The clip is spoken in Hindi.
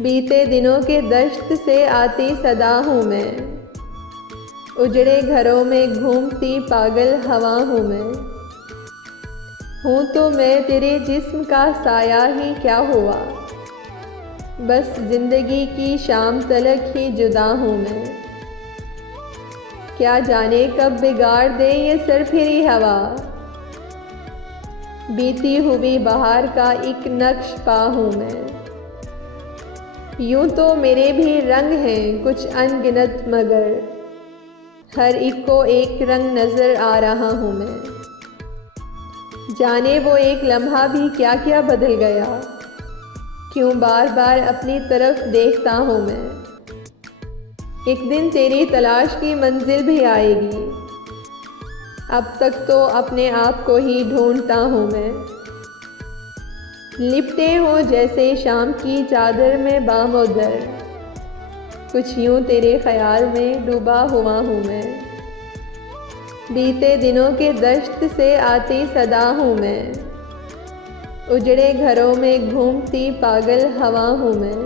बीते दिनों के दश्त से आती सदा हूँ मैं, उजड़े घरों में घूमती पागल हवा हूँ मैं। हूँ तो मैं तेरे जिस्म का साया ही क्या हुआ, बस जिंदगी की शाम तलक ही जुदा हूँ मैं। क्या जाने कब बिगाड़ दे ये सरफिरी हवा, बीती हुई बहार का एक नक्श पा हूँ मैं। यूं तो मेरे भी रंग हैं कुछ अनगिनत, मगर हर एक को एक रंग नज़र आ रहा हूँ मैं। जाने वो एक लम्हा भी क्या क्या बदल गया, क्यों बार बार अपनी तरफ देखता हूँ मैं। एक दिन तेरी तलाश की मंजिल भी आएगी, अब तक तो अपने आप को ही ढूंढता हूँ मैं। लिपटे हो जैसे शाम की चादर में बामोदर, कुछ यूं तेरे ख्याल में डूबा हुआ हूँ मैं। बीते दिनों के दश्त से आती सदा हूँ मैं, उजड़े घरों में घूमती पागल हवा हूँ मैं।